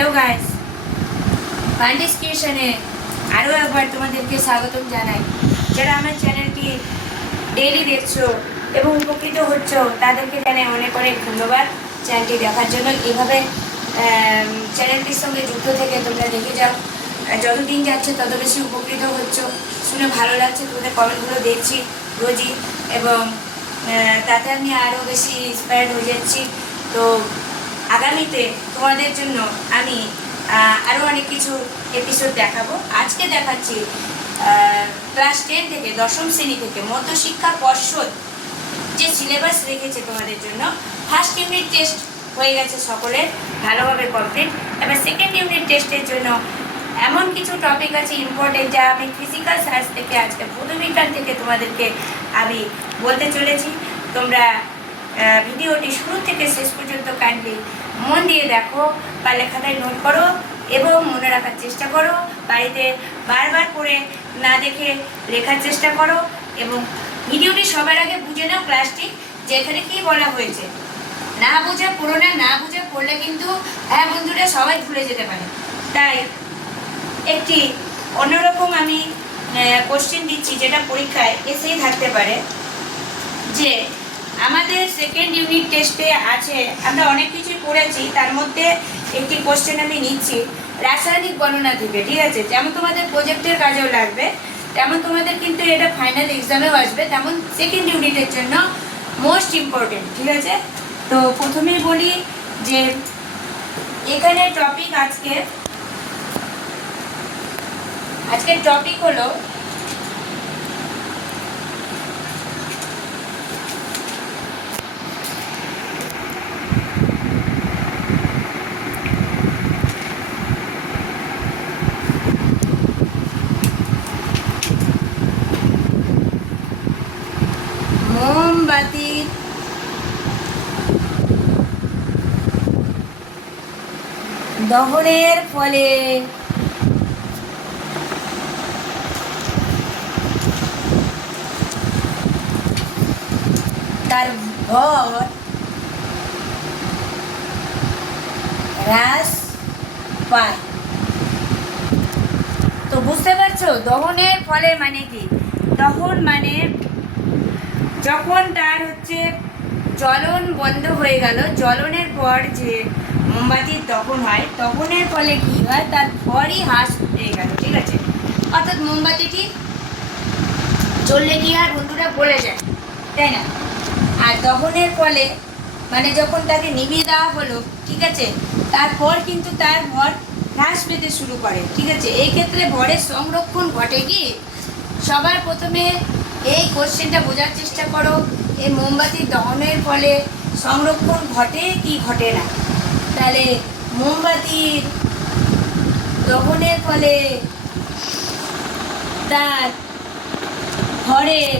Hello guys, ফান্ডিস ক্রিয়েশনে আরও একবার তোমাদেরকে স্বাগতম জানাই। যারা আমার চ্যানেলটি ডেইলি দেখছো এবং উপকৃত হচ্ছ তাদেরকে জানাই অনেক অনেক ধন্যবাদ চ্যানেলটি দেখার জন্য। এভাবে চ্যানেলটির সঙ্গে যুক্ত থেকে তোমরা দেখে যাও। যতদিন যাচ্ছে তত বেশি উপকৃত হচ্ছ, শুনে ভালো লাগছে। তোমাদের কমেন্টগুলো দেখছি রোজই এবং তাতে আমি আরও বেশি ইন্সপায়ার্ড হয়ে যাচ্ছি। তো আগামীতে তোমাদের জন্য আমি আরও অনেক কিছু এপিসোড দেখাবো। আজকে দেখাচ্ছি ক্লাস 10 থেকে 10ম শ্রেণী থেকে মধ্যশিক্ষা পর্ষদ যে সিলেবাস রেখেছে তোমাদের জন্য। ফার্স্ট ইউনিট টেস্ট হয়ে গেছে সকলের ভালোভাবে কমপ্লিট। এবার সেকেন্ড ইউনিট টেস্টের জন্য এমন কিছু টপিক আছে ইম্পর্টেন্ট, যা আমি ফিজিক্যাল সায়েন্স থেকে আজকে পদার্থবিজ্ঞান থেকে তোমাদেরকে আমি বলতে চলেছি। তোমরা ভিডিওটি শুরু থেকে শেষ পর্যন্ত কাইন্ডলি মন দিয়ে দেখো বা লেখাটায় নোট করো এবং মনে রাখার চেষ্টা করো। বাড়িতে বারবার করে না দেখে লেখার চেষ্টা করো এবং ভিডিওটি সবার আগে বুঝে নাও ক্লাসটি যে এখানে কী বলা হয়েছে। না বুঝে পড়ো না, না বুঝে পড়লে কিন্তু হ্যাঁ বন্ধুরা সবাই ভুলে যেতে পারে। তাই একটি অন্যরকম আমি কোশ্চেন দিচ্ছি, যেটা পরীক্ষায় এসেই থাকতে পারে। যে আমাদের সেকেন্ড ইউনিট টেস্টে আছে, আমরা অনেক কিছুই পড়েছি, তার মধ্যে একটি কোশ্চেন আমি নিচ্ছি রাসায়নিক গণনা থেকে। ঠিক আছে, যেমন তোমাদের প্রজেক্টের কাজেও লাগবে, তেমন তোমাদের কিন্তু এটা ফাইনাল এক্সামেও আসবে, তেমন সেকেন্ড ইউনিটের জন্য মোস্ট ইম্পর্টেন্ট। ঠিক আছে, তো প্রথমেই বলি যে এখানে টপিক আজকের টপিক হলো মোমবাতির দহনের ফলে তার ভর হ্রাস পায়। তো বুঝতে পারছো দহনের ফলে মানে কি? দহন মানে যখন তার জ্বলন বন্ধ হয়ে গেল, জ্বলনের পর যে মোমবাতির দহন হয়, দহনের ফলে কি হয়, তার ভরই হ্রাস পেয়ে গেল। ঠিক আছে, অর্থাৎ মোমবাতিটি জ্বললে কি আর বন্ধুরা বলে যায়, তাই না? আর দহনের ফলে মানে যখন তাকে নিভিয়ে দেওয়া হলো, ঠিক আছে, তারপর কিন্তু তার ভর হ্রাস পেতে শুরু করে। ঠিক আছে, এই ক্ষেত্রে ভরের সংরক্ষণ ঘটে কি? সবার প্রথমে এই কোশ্চেনটা বোঝার চেষ্টা করো, এই মোমবাতির দহনের ফলে সংরক্ষণ ঘটে কি ঘটে না। তাহলে মোমবাতির দহনের ফলে তার ভরের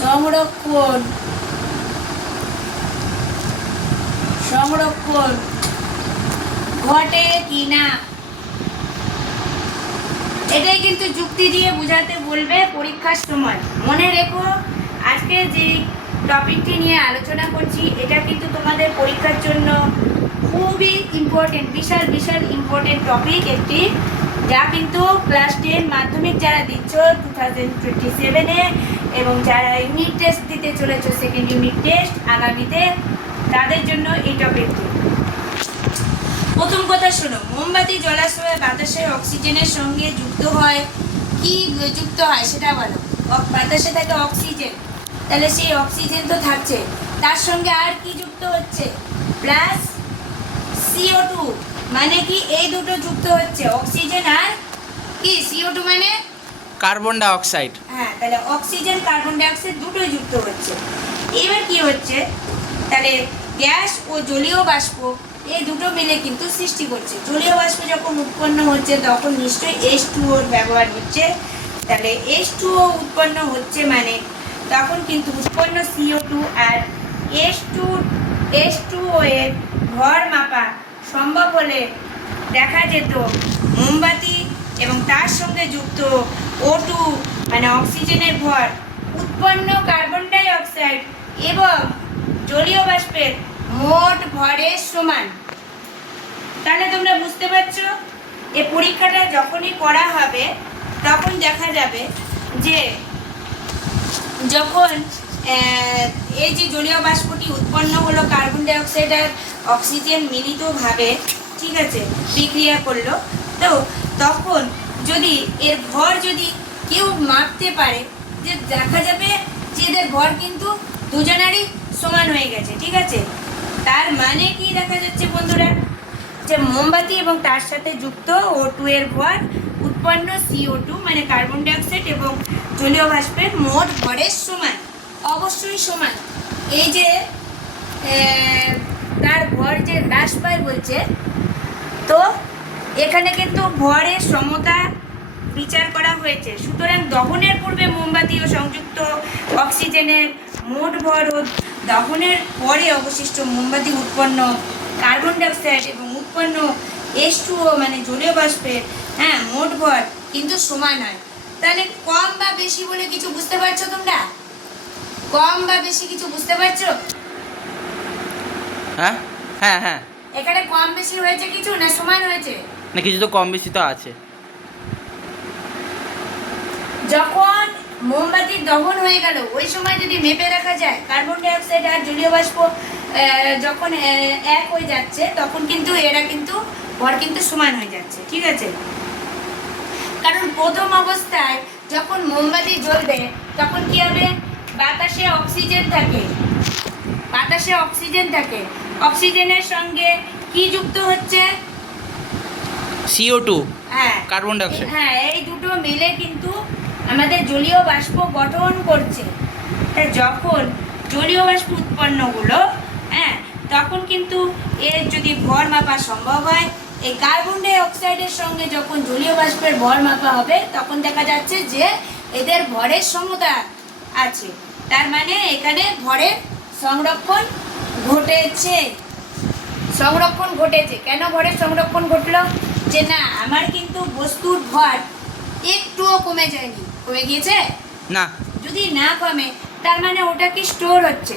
সংরক্ষণ ঘটে কি না, এটাই কিন্তু যুক্তি দিয়ে বোঝাতে বলবে পরীক্ষার সময়। মনে রেখো, আজকে যে টপিকটি নিয়ে আলোচনা করছি এটা কিন্তু তোমাদের পরীক্ষার জন্য খুবই ইম্পর্টেন্ট, বিশাল বিশাল ইম্পর্টেন্ট টপিক একটি, যা কিন্তু ক্লাস 10 মাধ্যমিক যারা দিচ্ছ 2027-এ এবং যারা ইউনিট টেস্ট দিতে চলেছো সেকেন্ড ইউনিট টেস্ট আগামীতে, তাদের জন্য এই টপিকটি। প্রথম কথা শোনো, মোমবাতি জ্বলার সময় বাতাসের অক্সিজেনের সঙ্গে যুক্ত হয় কি যুক্ত হয় সেটা বলো। বাতাসে থাকে অক্সিজেন, তাহলে সেই অক্সিজেন তো থাকছে, তার সঙ্গে আর কি যুক্ত হচ্ছে? প্লাস CO2, মানে কি এই দুটো যুক্ত হচ্ছে, অক্সিজেন আর কি CO2 মানে কার্বন ডাই অক্সাইড। হ্যাঁ, তাহলে অক্সিজেন কার্বন ডাই অক্সাইড দুটোই যুক্ত হচ্ছে। এবার কি হচ্ছে, তাহলে গ্যাস ও জলীয় বাষ্প এই দুটো মিলে কিন্তু সৃষ্টি করছে। জলীয় বাষ্প যখন উৎপন্ন হচ্ছে তখন নিশ্চয়ই H2O ব্যবহার হচ্ছে। তাহলে H2O উৎপন্ন হচ্ছে মানে তখন কিন্তু উৎপন্ন CO2 আর H2O এর ভর মাপা সম্ভব হলে দেখা যেত মোমবাতি এবং তার সঙ্গে যুক্ত O2 মানে অক্সিজেনের ভর, উৎপন্ন কার্বন ডাই অক্সাইড এবং জলীয় বাষ্পের মোট ভরের সমান। তাহলে তোমরা বুঝতে পারছো এই পরীক্ষাটা যখনই করা হবে তখন দেখা যাবে যে যখন এই যে জলীয় বাষ্পটি উৎপন্ন হলো, কার্বন ডাই অক্সাইড আর অক্সিজেন মিলিতভাবে, ঠিক আছে, বিক্রিয়া করলো, তো তখন যদি এর ভর যদি কেউ মাপতে পারে, যে দেখা যাবে যে এদের ভর কিন্তু দুজনারই সমান হয়ে গেছে, ঠিক আছে। তার মানে কি দেখা যাচ্ছে বন্ধুরা, যে মোমবাতি এবং তার সাথে যুক্ত O2 এর ভর উৎপন্ন CO2 মানে কার্বন ডাই অক্সাইড এবং জলীয় বাষ্পের মোট ভরের সমান, অবশ্যই সমান। এই যে তার ভর যে হ্রাস পায় বলছে, তো এখানে কিন্তু ভরের সমতা বিচার করা হয়েছে। সুতরাং দহনের পূর্বে মোমবাতি ও সংযুক্ত অক্সিজেনের মোট ভর ও দহনের পরে অবশিষ্ট মোমবাতি উৎপন্ন কার্বন ডাই অক্সাইড এবং উৎপন্ন H2O মানে জলীয় বাষ্পের মোট ভর কিন্তু সমান হয়। তাহলে কম বা বেশি বলে কিছু বুঝতে পারছো তোমরা? কম বা বেশি কিছু বুঝতে পারছো? হ্যাঁ হ্যাঁ হ্যাঁ, এখানে কম বেশি হয়েছে কিছু না সমান হয়েছে? না কিছু তো কম বেশি তো আছে। যখন মোমবাতির দহন হয়ে গেল ওই সময় যদি মেপে রাখা যায় কার্বন ডাই অক্সাইড আর জলীয় বাষ্প যখন এক হয়ে যাচ্ছে, তখন কিন্তু এরা কিন্তু ভর কিন্তু সমান হয়ে যাচ্ছে, ঠিক আছে। কারণ প্রথম অবস্থায় যখন মোমবাতি জ্বলবে তখন কি হবে, বাতাসে অক্সিজেন থাকে, বাতাসে অক্সিজেন থাকে, অক্সিজেনের সঙ্গে কি যুক্ত হচ্ছে, CO2 হ্যাঁ কার্বন ডাই অক্সাইড। হ্যাঁ, এই দুটো মিলে কিন্তু আমাদের জলীয় বাষ্প গঠন করছে। যখন জলীয় বাষ্প উৎপন্ন হলো, তখন কিন্তু এর যদি ভর মাপা সম্ভব হয়, এই কার্বন ডাই অক্সাইডের সঙ্গে যখন জলীয় বাষ্পের ভর মাপা হবে তখন দেখা যাচ্ছে যে এদের ভরের সমতা আছে। তার মানে এখানে ভরের সংরক্ষণ ঘটেছে, সংরক্ষণ ঘটেছে। কেন ভরের সংরক্ষণ ঘটলো? যে না, আমার কিন্তু বস্তুর ভর একটুও কমে যায়নি, কমে গিয়েছে না, যদি না কমে তার মানে ওটা কি স্টোর হচ্ছে,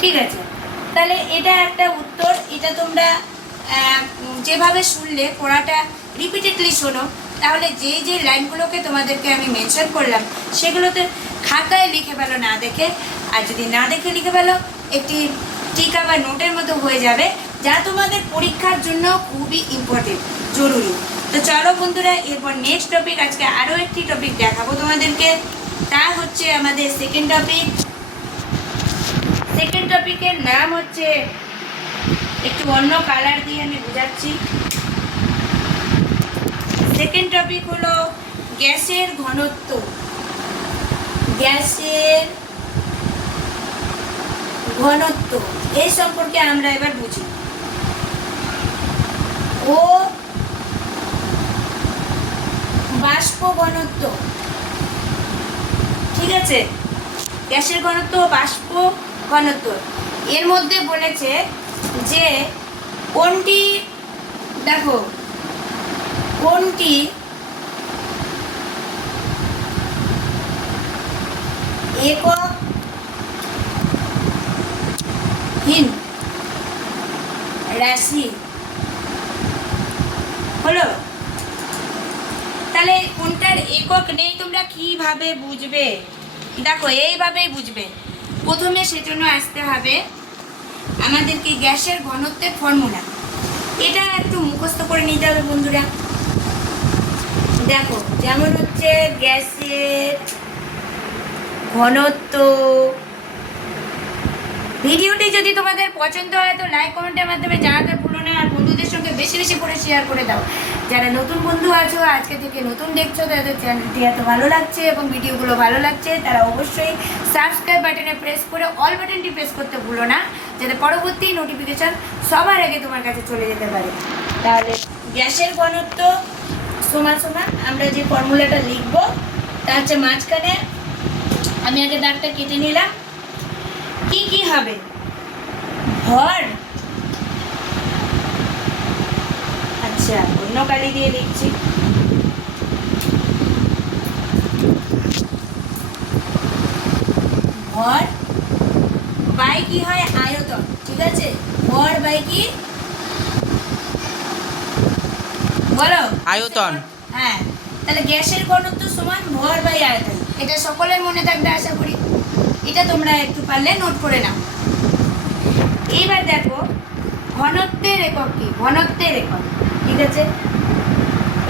ঠিক আছে। তাহলে এটা একটা উত্তর। এটা তোমরা যেভাবে শুনলে পড়াটা রিপিটেডলি শোনো, তাহলে যে যে লাইনগুলোকে তোমাদেরকে আমি মেনশন করলাম সেগুলোতে খাতায় লিখে ফেলো না দেখে, আর যদি না দেখে লিখে ফেলো একটি টিকা বা নোটের মতো হয়ে যাবে, যা তোমাদের পরীক্ষার জন্য খুবই ইম্পর্টেন্ট, জরুরি। তো চলো বন্ধুরা, এরপর নেক্সট টপিক, আজকে আরও একটি টপিক দেখাবো তোমাদেরকে, তা হচ্ছে আমাদের সেকেন্ড টপিক। সেকেন্ড টপিকের নাম হচ্ছে, একটু অন্য কালার দিয়ে আমি বোঝাচ্ছি। সেকেন্ড টপিক হলো গ্যাসের ঘনত্ব। গ্যাসের ঘনত্ব এই সম্পর্কে আমরা এবার বুঝি। ও বাষ্প ঘনত্ব, ঠিক আছে, গ্যাসের ঘনত্ব ও বাষ্প ঘনত্ব, এর মধ্যে বলেছে যে কোনটি, দেখো কোনটি এককহীন রাশি হলো। তাহলে কোনটার একক নেই তোমরা কিভাবে বুঝবে? দেখো এইভাবেই বুঝবে। প্রথমে সেজন্য আসতে হবে আমাদেরকে গ্যাসের ঘনত্বের ফর্মুলা, এটা একটু মুখস্থ করে নিতে হবে বন্ধুরা। দেখো যেমন হচ্ছে গ্যাসের ঘনত্ব। ভিডিওটি যদি তোমাদের পছন্দ হয় তো লাইক কমেন্টের মাধ্যমে জানাতে ভুলো না, আর বন্ধুদের সঙ্গে বেশি বেশি করে শেয়ার করে দাও। যারা নতুন বন্ধু আছো, আজকে থেকে নতুন দেখছো, তাদের চ্যানেলটি এত ভালো লাগছে এবং ভিডিওগুলো ভালো লাগছে, তারা অবশ্যই সাবস্ক্রাইব বাটনে প্রেস করে অল বাটনটি প্রেস করতে ভুলো না, যাতে পরবর্তী নোটিফিকেশন সবার আগে তোমার কাছে চলে যেতে পারে। তাহলে গ্যাসের ঘনত্ব সমান সমান আমরা যে ফর্মুলাটা লিখব তা হচ্ছে, মাঝখানে আমি আগে দাগটা কেটে নিলাম। কি কি হবে? ভর, আচ্ছা অন্য কালি দিয়ে লিখছি, ভর বাই কি হয় আয়তন, ঠিক আছে? ভর বাই কি বলো? আয়তন। হ্যাঁ, তাহলে গ্যাসের ঘনত্ব সমান ভর বাই আয়তন। এটা সকলের মনে থাকবে আশা করি। এটা তোমরা একটু পারলে নোট করে নাও। এইবার দেখো ঘনত্বের একক কি? ঘনত্বের একক, ঠিক আছে?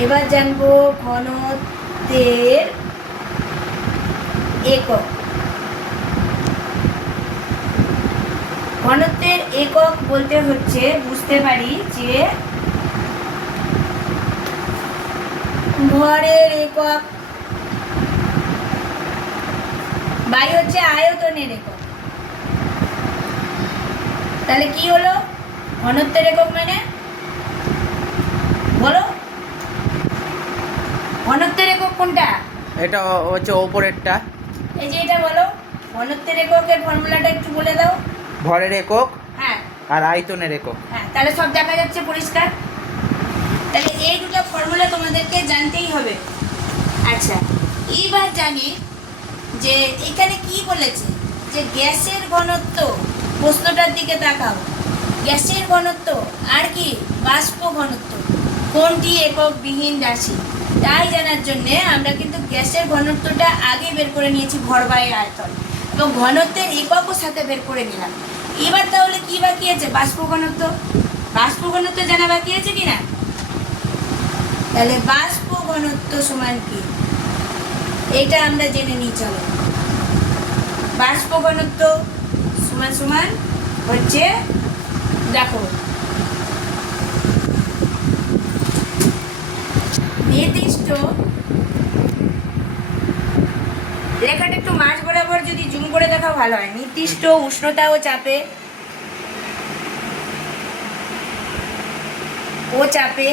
এবার জানবো ঘনত্বের একক। ঘনত্বের একক বলতে হচ্ছে বুঝতে পারি যে ভরের একক, বাই হচ্ছে আয়তনের একক। তাহলে কি হলো ঘনত্বের একক মানে? বলো, ঘনত্বের একক কোনটা? এটা হচ্ছে ওপরেরটা। এই যে এটা বলো, ঘনত্বের এককের ফর্মুলাটা একটু বলে দাও। ভরের একক হ্যাঁ আর আয়তনের একক। হ্যাঁ, তাহলে সব দেখা যাচ্ছে পরিষ্কার। তাহলে এই দুটো ফর্মুলা তোমাদেরকে জানতেই হবে। আচ্ছা, এইবার জানি যে এখানে কি বলেছে যে গ্যাসের ঘনত্ব, প্রশ্নটার দিকে তাকাও। গ্যাসের ঘনত্ব আর কি বাষ্প ঘনত্ব কোনটি একক বিহীন রাশি? তাই জানার জন্যে আমরা কিন্তু গ্যাসের ঘনত্বটা আগে বের করে নিয়েছি ভর বাই আয়তন, এবং ঘনত্বের এককও সাথে বের করে নিলাম। এবার তাহলে কি বাকি আছে? বাষ্প ঘনত্ব। বাষ্প ঘনত্ব জানা বাকি আছে কি না? তাহলে বাষ্প ঘনত্ব সমান কি এটা আমরা জেনে নিই। চলো, বাষ্প ঘনত্ব সমান সমান হচ্ছে, দেখো নির্দিষ্ট, লেখাটা একটু মাঝ বরাবর যদি জুম করে দেখাও ভালো হয়। নির্দিষ্ট উষ্ণতা ও চাপে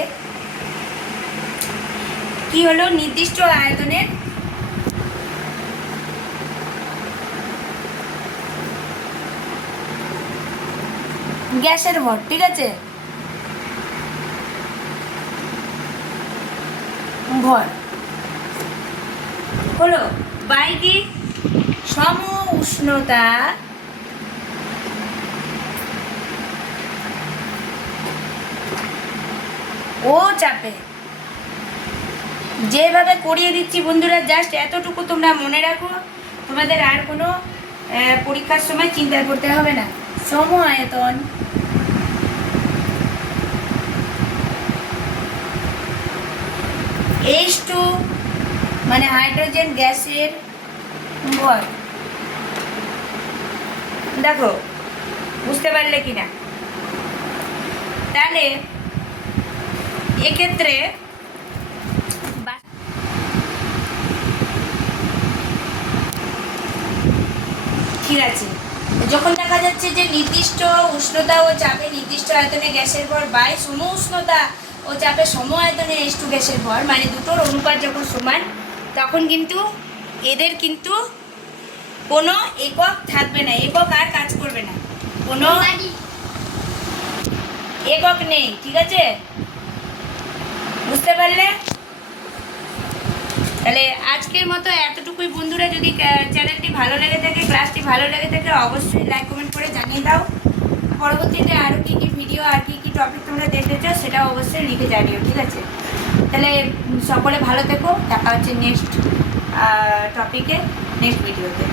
কি হলো? নির্দিষ্ট আয়তনের গ্যাসের ভর, ঠিক আছে? ভর হলো বাই কি সম উষ্ণতা ও চাপে। যেভাবে করিয়ে দিচ্ছি বন্ধুরা, জাস্ট এতটুকু তোমরা মনে রাখো, তোমাদের আর কোনো পরীক্ষার সময় চিন্তা করতে হবে না। সম আয়তন H2 মানে হাইড্রোজেন গ্যাসের ভর। দেখো বুঝতে পারলে কিনা? তাহলে এক্ষেত্রে ঠিক আছে, যখন দেখা যাচ্ছে যে নির্দিষ্ট উষ্ণতা ও চাপে নির্দিষ্ট আয়তনে গ্যাসের ভর বাই সম উষ্ণতা ও চাপে সম আয়তনে H2 গ্যাসের ভর, মানে দুটোর অনুপাত যখন সমান, তখন কিন্তু এদের কিন্তু কোনো একক থাকবে না, একক আর কাজ করবে না, কোনো একক নেই, ঠিক আছে? বুঝতে পারলে? তাহলে আজকের মতো এতটুকুই বন্ধুরা। যদি চ্যানেলটি ভালো লেগে থাকে, ক্লাসটি ভালো লেগে থাকে, অবশ্যই লাইক কমেন্ট করে জানিয়ে দাও। পরবর্তীতে আরও কী কী ভিডিও আর কী কী টপিক তোমরা দেখতে চাও সেটাও অবশ্যই লিখে জানিও, ঠিক আছে? তাহলে সকলে ভালো থেকো, দেখা হচ্ছে নেক্সট টপিকে, নেক্সট ভিডিওতে।